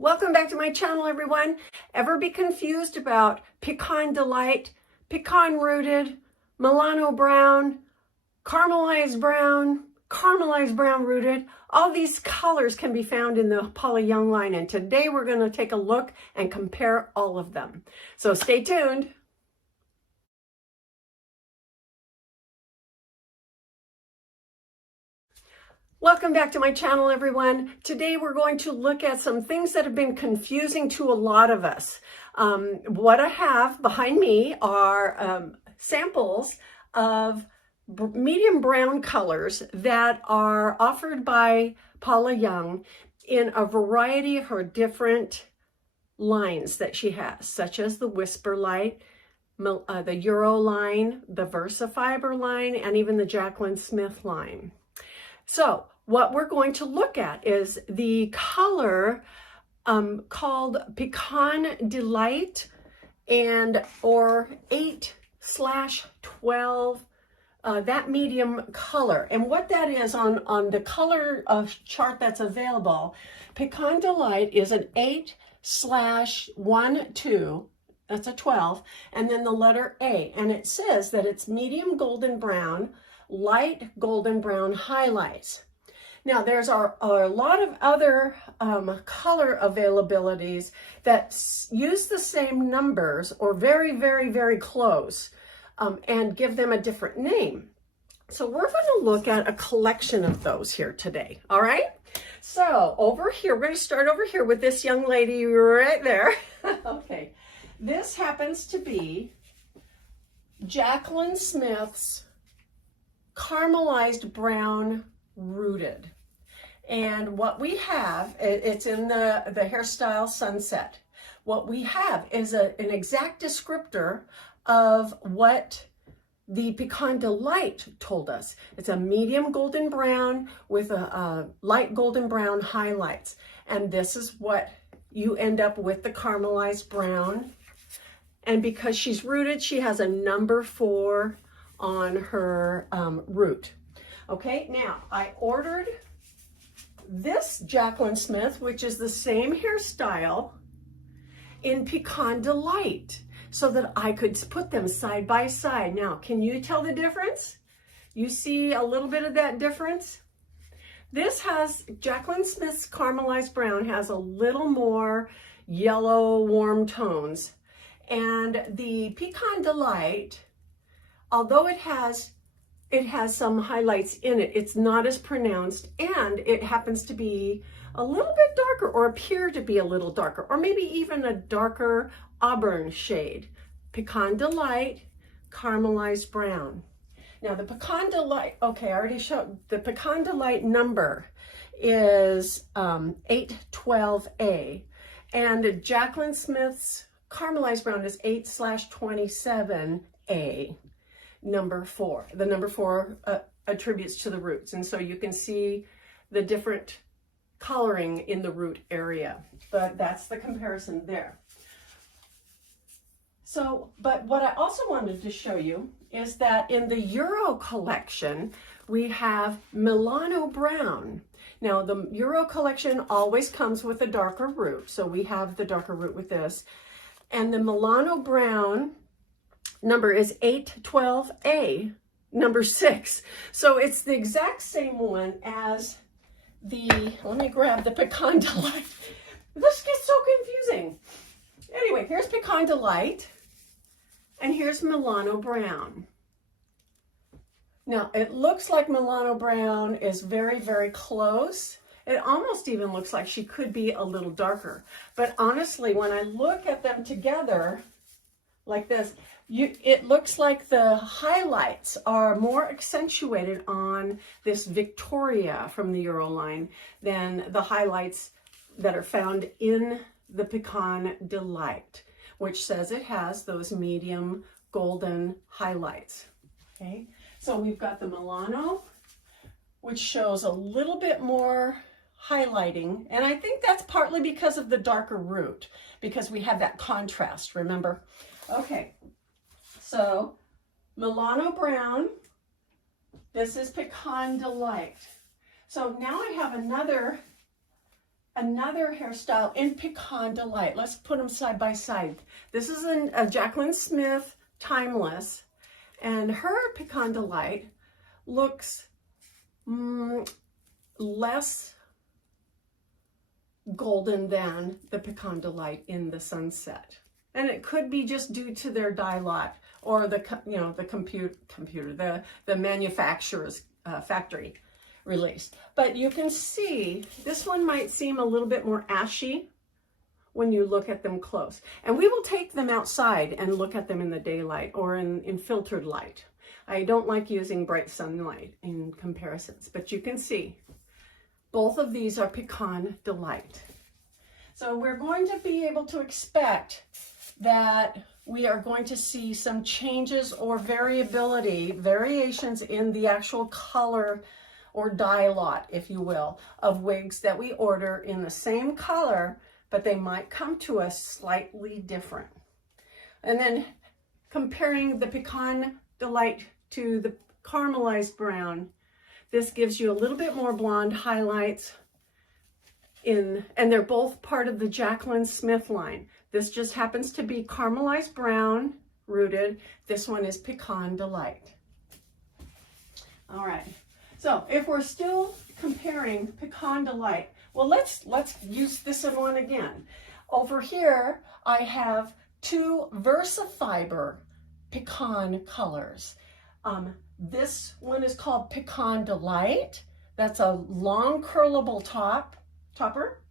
Welcome back to my channel, everyone. Ever be confused about Pecan Delight, Pecan Rooted, Milano Brown, Caramelized Brown Rooted? All these colors can be found in the Paula Young line, and today we're going to take a look and compare all of them. So stay tuned. Welcome back to my channel, everyone. Today we're going to look at some things that have been confusing to a lot of us. What I have behind me are samples of medium brown colors that are offered by Paula Young in a variety of her different lines that she has, such as the Whisper Light, the Euro line, the VersaFiber line, and even the Jacqueline Smith line. So what we're going to look at is the color called Pecan Delight or 8/12, that medium color. And what that is on the color chart that's available, Pecan Delight is an 8/12, that's a 12, and then the letter A. And it says that it's medium golden brown, light golden brown highlights. Now there's a lot of other color availabilities that use the same numbers or very, very, very close and give them a different name. So we're going to look at a collection of those here today. All right. So over here, we're going to start over here with this young lady right there. Okay. This happens to be Jacqueline Smith's Caramelized Brown Rooted. And what we have, it's in the hairstyle Sunset. What we have is an exact descriptor of what the Pecan Delight told us. It's a medium golden brown with a light golden brown highlights. And this is what you end up with, the caramelized brown. And because she's rooted, she has a number 4 on her root. Okay, now I ordered this Jacqueline Smith, which is the same hairstyle, in Pecan Delight, so that I could put them side by side. Now, can you tell the difference? You see a little bit of that difference? This has, Jacqueline Smith's Caramelized Brown has a little more yellow warm tones, and the Pecan Delight, although it has some highlights in it, it's not as pronounced, and it happens to be a little bit darker, or appear to be a little darker, or maybe even a darker auburn shade. Pecan Delight, Caramelized Brown. Now the Pecan Delight, okay, I already showed, the Pecan Delight number is 8/12A, and Jacqueline Smith's Caramelized Brown is 8/27A. Number 4. The number 4 attributes to the roots, and so you can see the different coloring in the root area, but that's the comparison there. So, but what I also wanted to show you is that in the Euro collection, we have Milano Brown. Now the Euro collection always comes with a darker root, so we have the darker root with this, and the Milano Brown number is 8/12A, number 6. So it's the exact same one as the, let me grab the Pecan Delight. This gets so confusing. Anyway, here's Pecan Delight, and here's Milano Brown. Now, it looks like Milano Brown is very, very close. It almost even looks like she could be a little darker. But honestly, when I look at them together like this, it looks like the highlights are more accentuated on this Victoria from the Euro line than the highlights that are found in the Pecan Delight, which says it has those medium golden highlights. Okay, so we've got the Milano, which shows a little bit more highlighting, and I think that's partly because of the darker root, because we have that contrast, remember? Okay. So, Milano Brown, this is Pecan Delight. So now I have another another hairstyle in Pecan Delight. Let's put them side by side. This is a Jacqueline Smith Timeless, and her Pecan Delight looks less golden than the Pecan Delight in the Sunset. And it could be just due to their dye lot or the manufacturer's factory release. But you can see this one might seem a little bit more ashy when you look at them close. And we will take them outside and look at them in the daylight or in filtered light. I don't like using bright sunlight in comparisons, but you can see both of these are Pecan Delight. So we're going to be able to expect that we are going to see some changes or variations in the actual color or dye lot, if you will, of wigs that we order in the same color, but they might come to us slightly different. And then comparing the Pecan Delight to the Caramelized Brown, this gives you a little bit more blonde highlights and they're both part of the Jaclyn Smith line. This just happens to be Caramelized Brown Rooted. This one is Pecan Delight. All right, so if we're still comparing Pecan Delight, well, let's use this one again. Over here, I have two VersaFiber pecan colors. This one is called Pecan Delight. That's a long curlable topper.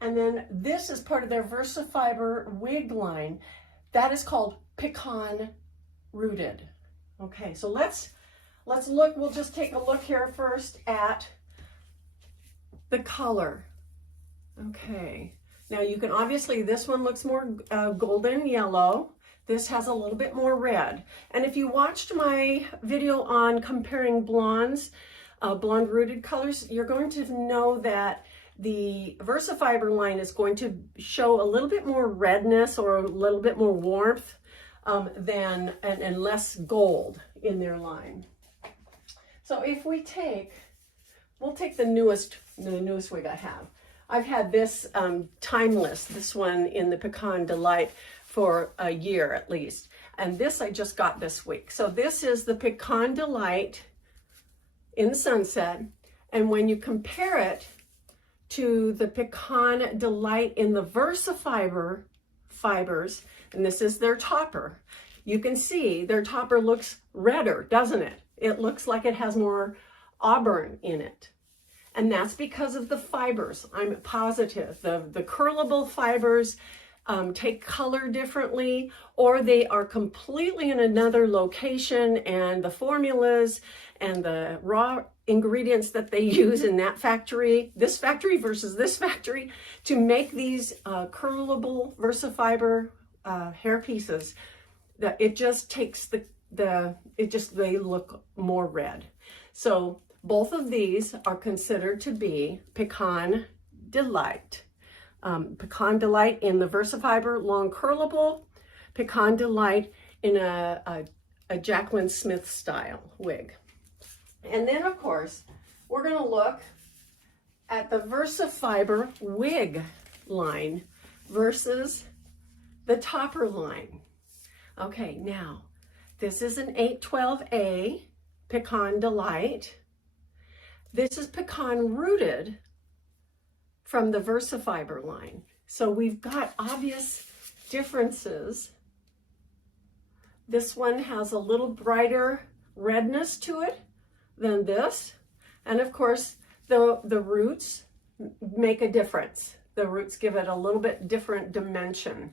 And then this is part of their VersaFiber wig line. That is called Pecan Rooted. Okay, so let's look. We'll just take a look here first at the color. Okay, now you can obviously, this one looks more golden yellow. This has a little bit more red. And if you watched my video on comparing blondes, blonde rooted colors, you're going to know that the VersaFiber line is going to show a little bit more redness or a little bit more warmth and less gold in their line. So if we'll take the newest wig I have. I've had this Timeless, this one in the Pecan Delight for a year at least. And this I just got this week. So this is the Pecan Delight in Sunset. And when you compare it to the Pecan Delight in the VersaFiber fibers, and this is their topper, you can see their topper looks redder, doesn't it? It looks like it has more auburn in it. And that's because of the fibers. I'm positive. The curlable fibers take color differently, or they are completely in another location, and the formulas and the raw ingredients that they use in that factory, this factory versus this factory, to make these curlable VersaFiber hair pieces, that it just takes they look more red. So both of these are considered to be Pecan Delight. Pecan Delight in the VersaFiber long curlable, Pecan Delight in a Jaclyn Smith style wig. And then of course, we're gonna look at the VersaFiber wig line versus the topper line. Okay, now, this is an 812A Pecan Delight. This is Pecan Rooted from the VersaFiber line. So we've got obvious differences. This one has a little brighter redness to it than this. And of course, the roots make a difference. The roots give it a little bit different dimension.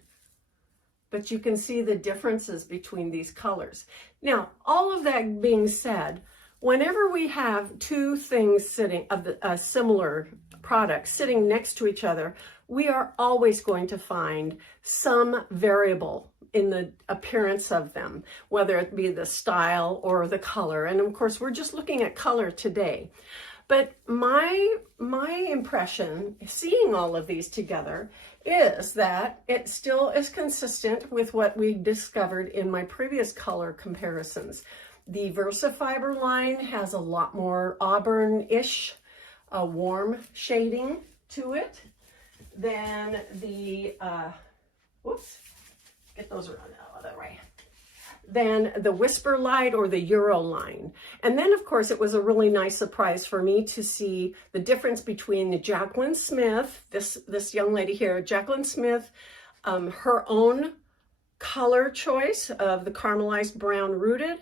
But you can see the differences between these colors. Now, all of that being said, whenever we have two things sitting of a similar products sitting next to each other, we are always going to find some variable in the appearance of them, whether it be the style or the color. And of course, we're just looking at color today. But my impression, seeing all of these together, is that it still is consistent with what we discovered in my previous color comparisons. The VersaFiber line has a lot more auburn-ish, warm shading to it than the, whoops, get those around the other way, than the Whisper Light or the Euro line. And then of course it was a really nice surprise for me to see the difference between the Jaclyn Smith, this young lady here, Jaclyn Smith, her own color choice of the Caramelized Brown Rooted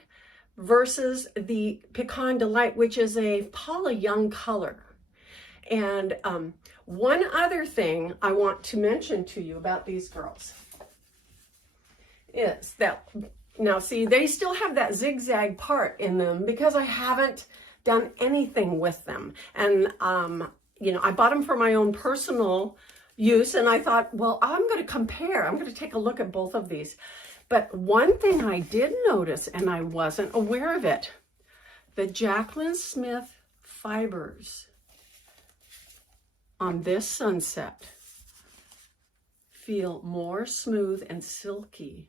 versus the Pecan Delight, which is a Paula Young color. And one other thing I want to mention to you about these girls is that, now see, they still have that zigzag part in them because I haven't done anything with them. And, you know, I bought them for my own personal use, and I thought, well, I'm going to compare. I'm going to take a look at both of these. But one thing I did notice, and I wasn't aware of it, the Jaclyn Smith fibers on this sunset feel more smooth and silky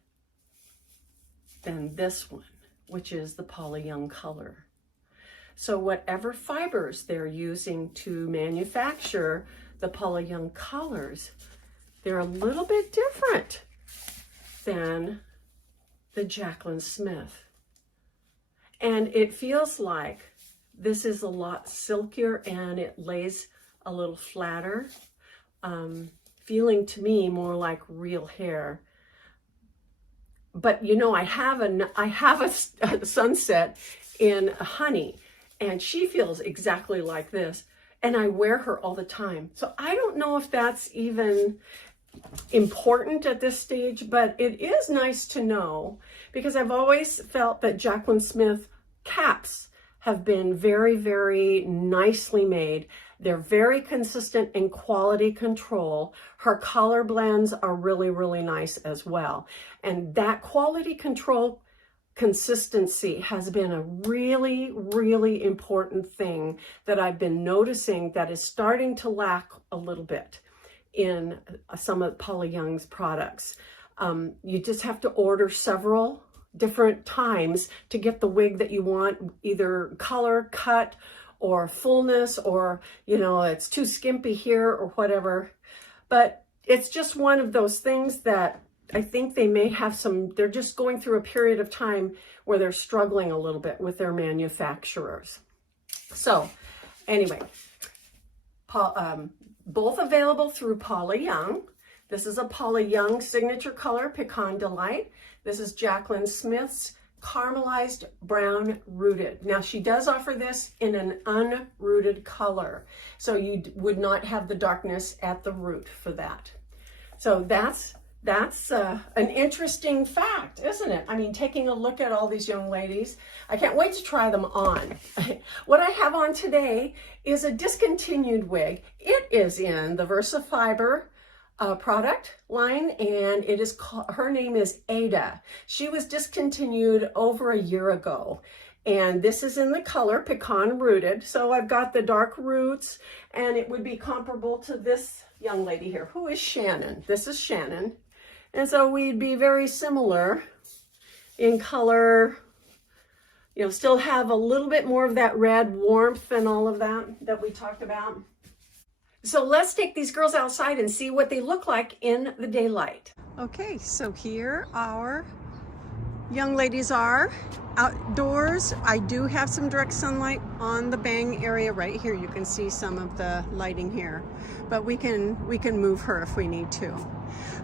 than this one, which is the Paula Young color. So whatever fibers they're using to manufacture the Paula Young colors, they're a little bit different than the Jaclyn Smith. And it feels like this is a lot silkier and it lays a little flatter, feeling to me more like real hair. But you know, I have a sunset in honey, and she feels exactly like this, and I wear her all the time. So I don't know if that's even important at this stage, but it is nice to know, because I've always felt that Jaclyn Smith caps have been very, very nicely made. They're very consistent in quality control. Her color blends are really, really nice as well. And that quality control consistency has been a really, really important thing that I've been noticing that is starting to lack a little bit in some of Paula Young's products. You just have to order several different times to get the wig that you want, either color, cut, or fullness, or, you know, it's too skimpy here or whatever. But it's just one of those things that I think they may have they're just going through a period of time where they're struggling a little bit with their manufacturers. So anyway, both available through Paula Young. This is a Paula Young signature color, Pecan Delight. This is Jaclyn Smith's Caramelized Brown Rooted. Now she does offer this in an unrooted color, so you would not have the darkness at the root for that. So that's an interesting fact, isn't it? I mean, taking a look at all these young ladies, I can't wait to try them on. What I have on today is a discontinued wig. It is in the VersaFiber product line, and it is her name is Ada. She was discontinued over a year ago, and this is in the color Pecan Rooted. So I've got the dark roots, and it would be comparable to this young lady here, who is Shannon. This is Shannon, and so we'd be very similar in color. You know, still have a little bit more of that red warmth and all of that we talked about. So let's take these girls outside and see what they look like in the daylight. Okay, so here our young ladies are outdoors. I do have some direct sunlight on the bang area right here. You can see some of the lighting here, but we can move her if we need to.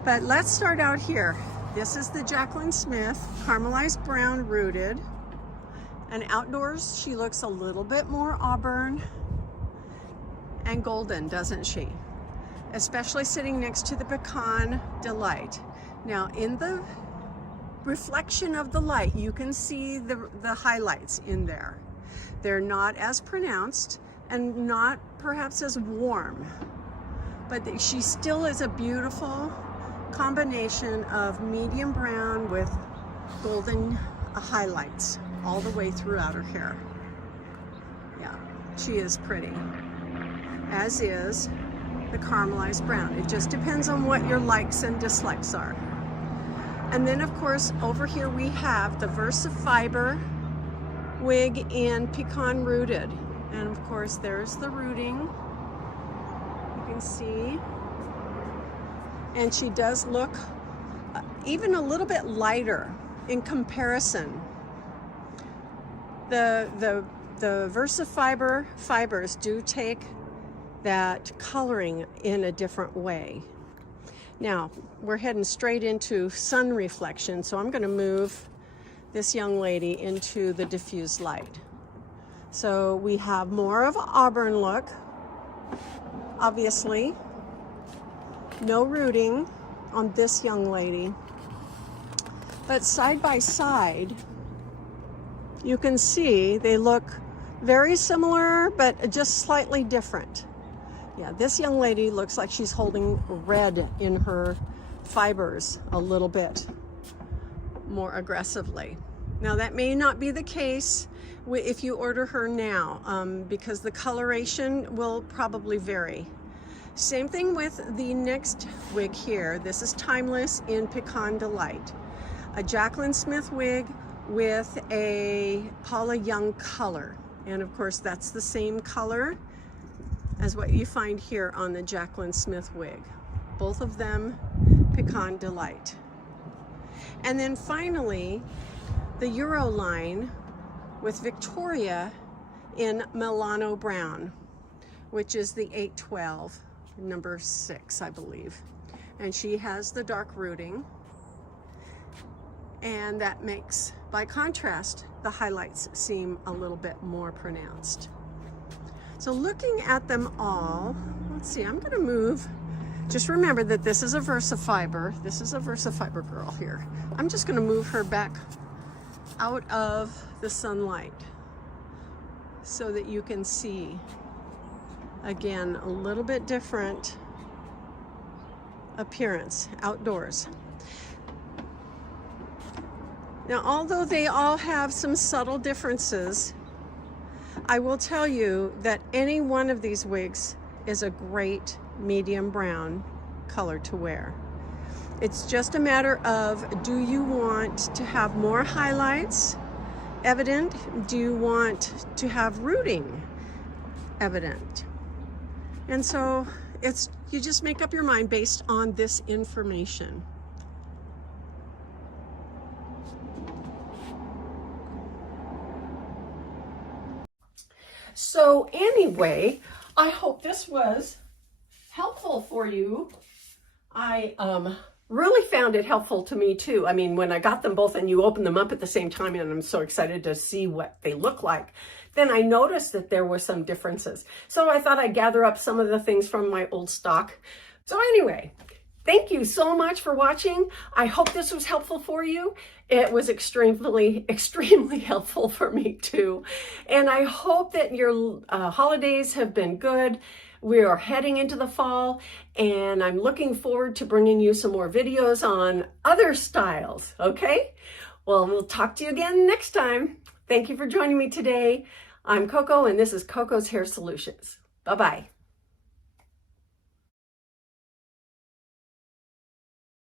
But let's start out here. This is the Jaclyn Smith Caramelized Brown Rooted, and outdoors she looks a little bit more auburn and golden, doesn't she? Especially sitting next to the Pecan Delight. Now in the reflection of the light, you can see the highlights in there. They're not as pronounced and not perhaps as warm, but she still is a beautiful combination of medium brown with golden highlights all the way throughout her hair. Yeah, she is pretty, as is the Caramelized Brown. It just depends on what your likes and dislikes are. And then of course over here we have the VersaFiber wig in Pecan Rooted, and of course there's the rooting. You can can see. And she does look even a little bit lighter in comparison. The VersaFiber fibers do take that coloring in a different way. Now, we're heading straight into sun reflection, so I'm going to move this young lady into the diffused light. So we have more of an auburn look, obviously. No rooting on this young lady. But side by side, you can see they look very similar, but just slightly different. Yeah, this young lady looks like she's holding red in her fibers a little bit more aggressively. Now that may not be the case if you order her now, because the coloration will probably vary. Same thing with the next wig here. This is Timeless in Pecan Delight. A Jaclyn Smith wig with a Paula Young color. And of course that's the same color as what you find here on the Jaclyn Smith wig. Both of them Pecan Delight. And then finally, the Euro line with Victoria in Milano Brown, which is the 812, number 6, I believe. And she has the dark rooting. And that makes, by contrast, the highlights seem a little bit more pronounced. So looking at them all, let's see, I'm gonna move. Just remember that this is a VersaFiber. This is a VersaFiber girl here. I'm just gonna move her back out of the sunlight so that you can see, again, a little bit different appearance outdoors. Now, although they all have some subtle differences, I will tell you that any one of these wigs is a great medium brown color to wear. It's just a matter of, do you want to have more highlights evident? Do you want to have rooting evident? And so you just make up your mind based on this information. So anyway, I hope this was helpful for you. I really found it helpful to me too. I mean, when I got them both and you open them up at the same time, and I'm so excited to see what they look like, then I noticed that there were some differences. So I thought I'd gather up some of the things from my old stock. So anyway, thank you so much for watching. I hope this was helpful for you. It was extremely helpful for me too. And I hope that your holidays have been good. We are heading into the fall, and I'm looking forward to bringing you some more videos on other styles, okay? Well, we'll talk to you again next time. Thank you for joining me today. I'm Coco, and this is Coco's Hair Solutions. Bye-bye.